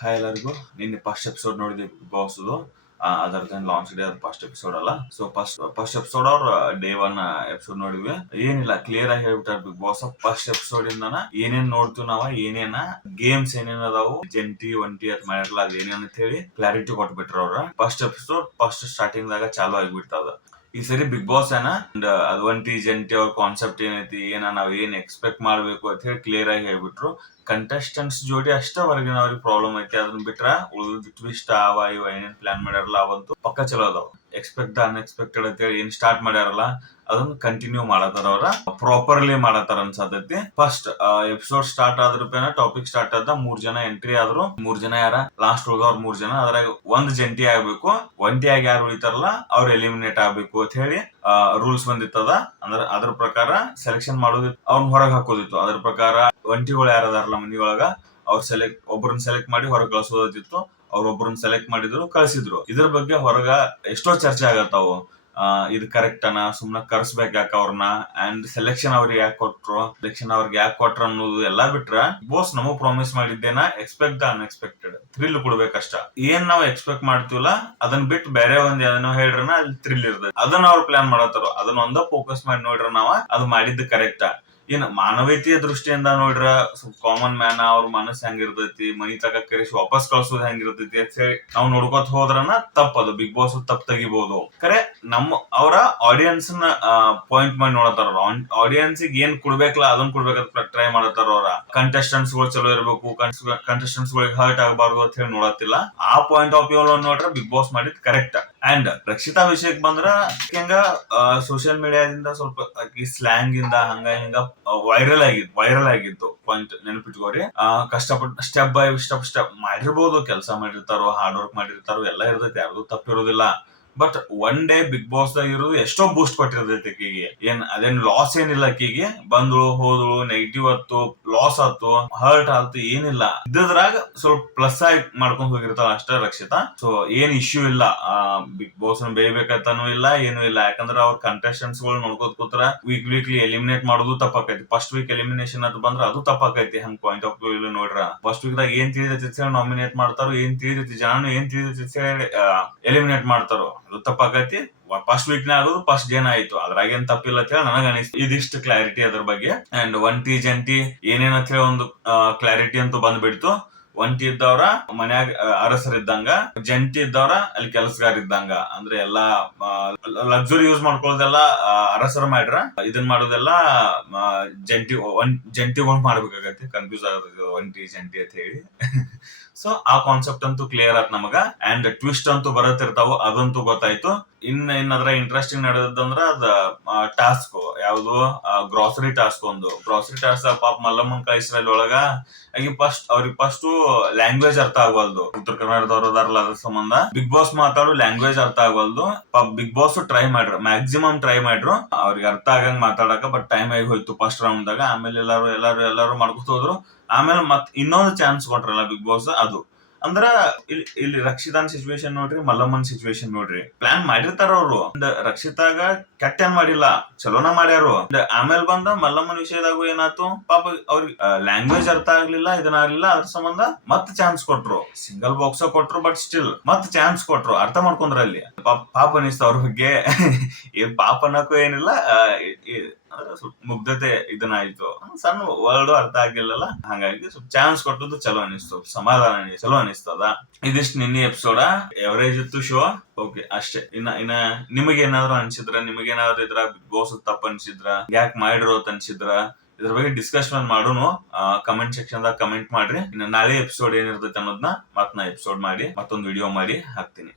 Hi ಎಲ್ಲರಿಗೂ. ನಿನ್ನೆ first episode ನೋಡಿದ್ವಿ ಬಿಗ್ ಬಾಸ್ದು. ಅದರ ಲಾಂಚ್ ಡೇ ಅದು ಫಸ್ಟ್ ಎಪಿಸೋಡ್ ಅಲ್ಲ. ಸೊ ಫಸ್ಟ್ ಎಪಿಸೋಡ್ ಅವ್ರ ಡೇ 1 ಎಪಿಸೋಡ್ ನೋಡಿದ್ವಿ. ಏನಿಲ್ಲ, ಕ್ಲಿಯರ್ ಆಗಿ ಹೇಳ್ಬಿಟ್ಟಾರ ಬಿಗ್ ಬಾಸ್ ಫಸ್ಟ್ ಎಪಿಸೋಡ್ ಇಂದನ ಏನೇನ್ ನೋಡ್ತೀವಿ ನಾವ, ಏನೇನ ಗೇಮ್ಸ್ ಏನೇನ್ ಅದಾವು, ಜಂಟಿ ಒಂಟಿ ಅದ್ ಮಾಡಿರಲ್ಲ ಅದ್ ಏನೇನ್ ಅಂತ ಹೇಳಿ ಕ್ಲಾರಿಟಿ ಕೊಟ್ಬಿಟ್ರ ಅವ್ರ. ಫಸ್ಟ್ ಎಪಿಸೋಡ್ ಫಸ್ಟ್ ಸ್ಟಾರ್ಟಿಂಗ್ ದಾಗ ಚಾಲು ಆಗ್ಬಿಟ್ಟದ. ಈ ಸರಿ ಬಿಗ್ ಬಾಸ್ ಅದ್ ಒಂಟಿ ಜಂಟಿ ಅವ್ರ ಕಾನ್ಸೆಪ್ಟ್ ಏನೈತಿ, ನಾವ್ ಏನ್ ಎಕ್ಸ್ಪೆಕ್ಟ್ ಮಾಡ್ಬೇಕು ಅಂತ ಹೇಳಿ ಕ್ಲಿಯರ್ ಆಗಿ ಹೇಳ್ಬಿಟ್ರು. ಕಂಟೆಸ್ಟೆಂಟ್ಸ್ ಜೋಡಿ ಅಷ್ಟೇ ಹೊರಗಿನವ್ರಿಗೆ ಪ್ರಾಬ್ಲಮ್ ಐತಿ. ಅದನ್ನ ಬಿಟ್ರ ಉಳಿದ ಟ್ವಿಸ್ಟ್ ಅವ ಇವ ಏನೇನ್ ಪ್ಲಾನ್ ಮಾಡ್ಯಾರಲ್ಲ ಅವಂತೂ ಪಕ್ಕ ಚಲೋ ಅದಾವ. ಎಕ್ಸ್ಪೆಕ್ಟ್ ದ ಅನ್ಎಕ್ಸ್ಪೆಕ್ಟೆಡ್ ಅಂತ ಹೇಳಿ ಏನ್ ಸ್ಟಾರ್ಟ್ ಮಾಡ್ಯಾರಲ್ಲ ಅದನ್ನ ಕಂಟಿನ್ಯೂ ಮಾಡತಾರ ಅವ್ರ, ಪ್ರಾಪರ್ಲಿ ಮಾಡತಾರ ಅನ್ಸತೈತಿ. ಫಸ್ಟ್ ಎಪಿಸೋಡ್ ಸ್ಟಾರ್ಟ್ ಆದ್ರೂಪೇನ ಟಾಪಿಕ್ ಸ್ಟಾರ್ಟ್ ಆದ 3 ಜನ ಎಂಟ್ರಿ ಆದ್ರು. 3 ಜನ ಯಾರ, ಲಾಸ್ಟ್ ಉಳ್ದವ್ರ 3 ಜನ. ಅದ್ರಾಗ ಒಂದ್ ಜಂಟಿ ಆಗ್ಬೇಕು, ಒಂಟಿಯಾಗಿ ಯಾರು ಉಳಿತಾರಲ್ಲ ಅವ್ರ ಎಲಿಮಿನೇಟ್ ಆಗ್ಬೇಕು ಅಂತ ಹೇಳಿ ರೂಲ್ಸ್ ಬಂದಿತ್ತದ. ಅಂದ್ರ ಅದ್ರ ಪ್ರಕಾರ ಸೆಲೆಕ್ಷನ್ ಮಾಡೋದಿತ್ತು, ಅವ್ನ ಹೊರಗೆ ಹಾಕೋದಿತ್ತು. ಅದ್ರ ಪ್ರಕಾರ ಒಂಟಿಗಳು ಯಾರದಾರಲ್ಲ ಮನಿಯೊಳಗ ಒಬ್ಬರನ್ನ ಸೆಲೆಕ್ಟ್ ಮಾಡಿ ಹೊರಗೆ ಕಳ್ಸೋದಿತ್ತು. ಅವ್ರೊಬ್ಬರನ್ನ ಸೆಲೆಕ್ಟ್ ಮಾಡಿದ್ರು, ಕಳ್ಸಿದ್ರು. ಇದ್ರ ಬಗ್ಗೆ ಹೊರಗ ಎಷ್ಟೋ ಚರ್ಚೆ ಆಗತ್ತಾವು. ಇದು ಕರೆಕ್ಟ್ ಅನ, ಸುಮ್ನ ಕರ್ಸ್ಬೇಕ್ ಯಾಕ ಅವ್ರನ್ನ, ಅಂಡ್ ಸೆಲೆಕ್ಷನ್ ಅವ್ರಿಗೆ ಯಾಕೆ ಕೊಟ್ರು, ಸೆಲೆಕ್ಷನ್ ಅವ್ರಿಗೆ ಯಾಕೆ ಕೊಟ್ರ ಅನ್ನೋದು ಎಲ್ಲಾ ಬಿಟ್ರ, ಬೋಸ್ ನಮಗ್ ಪ್ರಾಮಿಸ್ ಮಾಡಿದ್ದೇನ ಎಕ್ಸ್ಪೆಕ್ಟ್ ದ ಅನ್ಎಕ್ಸ್ಪೆಕ್ಟೆಡ್, ಥ್ರಿಲ್ ಕೊಡ್ಬೇಕಷ್ಟ. ಏನ್ ನಾವ್ ಎಕ್ಸ್ಪೆಕ್ಟ್ ಮಾಡ್ತೀವಲ್ಲ ಅದನ್ನ ಬಿಟ್ಟು ಬೇರೆ ಒಂದ್ ಯಾವ್ದನೋ ಹೇಳ್ರನ ಅಲ್ಲಿ ಥ್ರಿಲ್ ಇರ್ತದೆ. ಅದನ್ನ ಅವ್ರು ಪ್ಲಾನ್ ಮಾಡತ್ತಾರ. ಅದನ್ನ ಒಂದ ಫೋಕಸ್ ಮಾಡಿ ನೋಡ್ರ ನಾವ ಅದು ಮಾಡಿದ್ದು ಕರೆಕ್ಟ್. ಏನ್ ಮಾನವೀಯತೆಯ ದೃಷ್ಟಿಯಿಂದ ನೋಡ್ರ ಕಾಮನ್ ಮ್ಯಾನ್ ಅವ್ರ ಮನಸ್ಸು ಹೆಂಗಿರ್ತೈತಿ, ಮನಿ ತಕ ಕರೆಸಿ ವಾಪಸ್ ಕಳ್ಸೋದ್ ಹೆಂಗಿರ್ತೈತಿ ಅಂತ ಹೇಳಿ ನಾವ್ ನೋಡ್ಕೊತ ಹೋದ್ರನ ತಪ್ಪದು. ಬಿಗ್ ಬಾಸ್ ತಪ್ಪು ತೆಗಿಬಹುದು. ಕರೆ ಅವರ ಆಡಿಯನ್ಸ್ ನ ಪಾಯಿಂಟ್ ಮಾಡಿ ನೋಡತಾರ. ಆಡಿಯನ್ಸ್ ಏನ್ ಕೊಡ್ಬೇಕಲ್ಲ ಅದನ್ನ ಕೊಡ್ಬೇಕಂತ ಟ್ರೈ ಮಾಡತಾರ ಅವ್ರ. ಕಂಟೆಸ್ಟೆಂಟ್ಸ್ ಗಳು ಚಲೋ ಇರಬೇಕು, ಕಂಟೆಸ್ಟೆಂಟ್ಸ್ ಗಳಿಗೆ ಹರ್ಟ್ ಆಗಬಾರ್ದು ಅಂತ ಹೇಳಿ ನೋಡತ್ತಿಲ್ಲ. ಆ ಪಾಯಿಂಟ್ ಆಫ್ ವ್ಯೂ ನೋಡ್ರ ಬಿಗ್ ಬಾಸ್ ಮಾಡಿದ್ ಕರೆಕ್ಟ್. ಅಂಡ್ ರಕ್ಷಿತಾ ವಿಷಯಕ್ಕೆ ಬಂದ್ರ ಹೆಂಗ ಸೋಷಿಯಲ್ ಮೀಡಿಯಾದಿಂದ ಸ್ವಲ್ಪ ಸ್ಲ್ಯಾಂಗ್ ಇಂದ ಹಂಗ ಹಿಂಗ ವೈರಲ್ ಆಗಿತ್ತು. ಪಾಯಿಂಟ್ ನೆನಪಿಟ್ಕೋರಿ. ಕಷ್ಟಪಟ್ಟು ಸ್ಟೆಪ್ ಬೈ ಸ್ಟೆಪ್ ಮಾಡಿರ್ಬೋದು, ಕೆಲಸ ಮಾಡಿರ್ತಾರೋ, ಹಾರ್ಡ್ ವರ್ಕ್ ಮಾಡಿರ್ತಾರೋ, ಎಲ್ಲ ಇರ್ತೈತಿ, ಯಾರ್ದು ತಪ್ಪಿರೋದಿಲ್ಲ. But one day Bigg Boss ದಾಗ ಇರೋದು ಎಷ್ಟೋ ಬೂಸ್ಟ್ ಕೊಟ್ಟಿರ್ತೈತಿ ಆಕಿಗೆ. ಅದೇನ್ ಲಾಸ್ ಏನಿಲ್ಲ ಆಕಿಗೆ. ಬಂದ್ಳು ಹೋದ್ಳು, ನೆಗೆಟಿವ್ ಆತು, ಲಾಸ್ ಆತು, ಹರ್ಟ್ ಆತು, ಏನಿಲ್ಲ. ಇದ್ರಾಗ ಸ್ವಲ್ಪ ಪ್ಲಸ್ ಆಗಿ ಮಾಡ್ಕೊಂಡ್ ಹೋಗಿರ್ತಾಳ ಅಷ್ಟೇ ರಕ್ಷಿತಾ. ಸೊ ಏನ್ ಇಶ್ಯೂ ಇಲ್ಲ. ಬಿಗ್ ಬಾಸ್ ಬೇಯ್ಬೇಕಂತಾನು ಇಲ್ಲ, ಏನು ಇಲ್ಲ. ಯಾಕಂದ್ರೆ ಅವ್ರ ಕಂಟೆಸ್ಟೆಂಟ್ಸ್ ಗಳು ನೋಡ್ಕೋತ ಕೂತ್ರ ವೀಕ್ಲಿ ಎಲಿಮಿನೇಟ್ ಮಾಡೋದು ತಪ್ಪಾಕೈತಿ. ಫಸ್ಟ್ ವೀಕ್ ಎಲಿಮಿನೇಷನ್ ಅಂತ ಬಂದ್ರ ಅದು ತಪ್ಪಾಕೈತಿ. ಹಂಗ್ ಪಾಯಿಂಟ್ ಆಫ್ ವ್ಯೂ ಇಲ್ಲ ನೋಡ್ರ. ಫಸ್ಟ್ ವೀಕ್ ದಾಗ ಏನ್ ತಿಳಿದೈತಿ ನಾಮಿನೇಟ್ ಮಾಡ್ತಾರೋ, ಏನ್ ತಿಳಿದೈತಿ ಜನನು ಏನ್ ತಿಳಿದೈತಿ ಎಲಿಮಿನೇಟ್ ಮಾಡ್ತಾರೋ ಅದು ತಪ್ಪಾಕೈತಿ. ಫಸ್ಟ್ ವೀಕ್ ನೇ ಆಗೋದು ಫಸ್ಟ್ ಡೇನ ಆಯ್ತು. ಅದ್ರಾಗೇನ್ ತಪ್ಪಿಲ್ಲ ಅಂತ ಹೇಳಿ ನನಗ ಅನಿಸ್ತು. ಇದಿಷ್ಟು ಕ್ಲಾರಿಟಿ ಅದ್ರ ಬಗ್ಗೆ. ಅಂಡ್ ಒಂಟಿ ಜಂಟಿ ಏನೇನಂತ ಹೇಳಿ ಒಂದು ಕ್ಲಾರಿಟಿ ಅಂತೂ ಬಂದ್ಬಿಡ್ತು. ಒಂಟಿ ಇದ್ದವ್ರ ಮನ್ಯಾಗ ಅರಸರಿದ್ದಂಗ, ಜಂಟಿ ಇದ್ದವ್ರ ಅಲ್ಲಿ ಕೆಲಸಗಾರ ಇದ್ದಂಗ. ಅಂದ್ರೆ ಎಲ್ಲಾ ಲಕ್ಸುರಿ ಯೂಸ್ ಮಾಡ್ಕೊಳ್ಳೋದೆಲ್ಲ ಅರಸರ ಮಾಡ್ರ, ಇದನ್ ಮಾಡೋದೆಲ್ಲ ಜಂಟಿಗಳು ಮಾಡ್ಬೇಕಾಗತ್ತೆ. ಕನ್ಫ್ಯೂಸ್ ಆಗತ್ತೆ ಒಂಟಿ ಜಂಟಿ ಅಂತ ಹೇಳಿ. ಸೊ ಆ ಕಾನ್ಸೆಪ್ಟ್ ಅಂತೂ ಕ್ಲಿಯರ್ ಆಯ್ತು ನಮಗ. ಅಂಡ್ ಟ್ವಿಸ್ಟ್ ಅಂತೂ ಬರತ್ತಿರ್ತಾವ, ಅದಂತೂ ಗೊತ್ತಾಯ್ತು. ಅದ್ರ ಇಂಟ್ರೆಸ್ಟಿಂಗ್ ನಡೆದಂದ್ರ ಅದ ಟಾಸ್ಕ್ ಯಾವ್ದು, ಗ್ರಾಸರಿ ಟಾಸ್ಕ್. ಗ್ರಾಸರಿ ಟಾಸ್ಕ್ ಪಾಪ ಮಲ್ಲಮ್ಮನ್ ಕಳಿಸ್ರಲ್ಲಿ ಒಳಗ ಅವ್ರಿಗೆ ಫಸ್ಟ್ ಲ್ಯಾಂಗ್ವೇಜ್ ಅರ್ಥ ಆಗವಲ್ದು. ಉತ್ತರ ಕರ್ನಾಟಕದವ್ರು ಅದಾರಲ್ಲ, ಅದ್ರ ಸಂಬಂಧ ಬಿಗ್ ಬಾಸ್ ಮಾತಾಡೋ ಲ್ಯಾಂಗ್ವೇಜ್ ಅರ್ಥ ಆಗವಲ್ದು. ಬಿಗ್ ಬಾಸ್ ಮ್ಯಾಕ್ಸಿಮಮ್ ಟ್ರೈ ಮಾಡ್ರು ಅವ್ರಿಗೆ ಅರ್ಥ ಆಗಂಗ್ ಮಾತಾಡಕ. ಬಟ್ ಟೈಮ್ ಆಗಿ ಹೋಯ್ತು ಫಸ್ಟ್ ರೌಂಡ್ ದಾಗ. ಆಮೇಲೆ ಎಲ್ಲಾರು ಮಾಡ್ಕೊತ ಹೋದ್ರು. ಆಮೇಲೆ ಮತ್ ಇನ್ನೊಂದು ಚಾನ್ಸ್ ಕೊಟ್ರಲ್ಲ ಬಿಗ್ ಬಾಸ್. ಅದು ಅಂದ್ರ ಇಲ್ಲಿ ರಕ್ಷಿತಾನ್ ಸಿಚುವೇಶನ್ ನೋಡ್ರಿ, ಮಲ್ಲಮ್ಮನ್ ಸಿಚುವೇಶನ್ ನೋಡ್ರಿ. ಪ್ಲಾನ್ ಮಾಡಿರ್ತಾರ ಅವ್ರು. ರಕ್ಷಿತಾಗ ಕೆಟ್ಟ ಏನ್ ಮಾಡಿಲ್ಲ, ಚಲೋನ ಮಾಡ್ಯಾರು. ಆಮೇಲೆ ಬಂದ ಮಲ್ಲಮ್ಮನ್ ವಿಷಯದಾಗೂ ಏನಾಯ್ತು, ಪಾಪ ಅವ್ರಿಗೆ ಲ್ಯಾಂಗ್ವೇಜ್ ಅರ್ಥ ಆಗ್ಲಿಲ್ಲ, ಇದನ್ನಾಗ್ಲಿಲ್ಲ. ಅದ್ರ ಸಂಬಂಧ ಮತ್ ಚಾನ್ಸ್ ಕೊಟ್ರು. ಸಿಂಗಲ್ ಬಾಕ್ಸ್ ಕೊಟ್ರು, ಬಟ್ ಸ್ಟಿಲ್ ಮತ್ ಚಾನ್ಸ್ ಕೊಟ್ರು. ಅರ್ಥ ಮಾಡ್ಕೊಂಡ್ರ ಅಲ್ಲಿ. ಪಾಪ ಅನಿಸ್ತ ಅವ್ರ ಬಗ್ಗೆ. ಏನ್ ಪಾಪ ಅನ್ನಕ್ಕೂ ಏನಿಲ್ಲ, ಸ್ವಲ್ಪ ಮುಗ್ಧತೆ ಇದನ್ನಾಯ್ತು. ಸಣ್ಣ ವರ್ಡ್ ಅರ್ಥ ಆಗಿಲ್ಲಲ್ಲ, ಹಂಗಾಗಿ ಸ್ವಲ್ಪ ಚಾನ್ಸ್ ಕೊಟ್ಟದ್ದು ಚಲೋ ಅನಿಸ್ತು, ಸಮಾಧಾನ ಚಲೋ ಅನಿಸ್ತದ. ಇದಿಷ್ಟು ನಿನ್ನೆ ಎಪಿಸೋಡ. ಎವರೇಜ್ ಇತ್ತು ಶೋ. ಓಕೆ ಅಷ್ಟೇ. ಇನ್ನ ನಿಮಗೇನಾದ್ರು ಅನ್ಸಿದ್ರ, ನಿಮಗೇನಾದ್ರು ಇದ್ರ ಬಿಗ್ ಬಾಸ್ ತಪ್ಪ ಅನ್ಸಿದ್ರ, ಯಾಕೆ ಮಾಡಿರೋ ಅನ್ಸಿದ್ರ, ಇದ್ರ ಬಗ್ಗೆ ಡಿಸ್ಕಷನ್ ಮಾಡೋನು. ಕಮೆಂಟ್ ಸೆಕ್ಷನ್ ದಾಗ ಕಮೆಂಟ್ ಮಾಡ್ರಿ. ಇನ್ನು ನಾಳೆ ಎಪಿಸೋಡ್ ಏನಿರ್ತೈತೆ ಅನ್ನೋದನ್ನ ನಾ ಎಪಿಸೋಡ್ ಮಾಡಿ ಮತ್ತೊಂದು ವಿಡಿಯೋ ಮಾಡಿ ಹಾಕ್ತೀನಿ.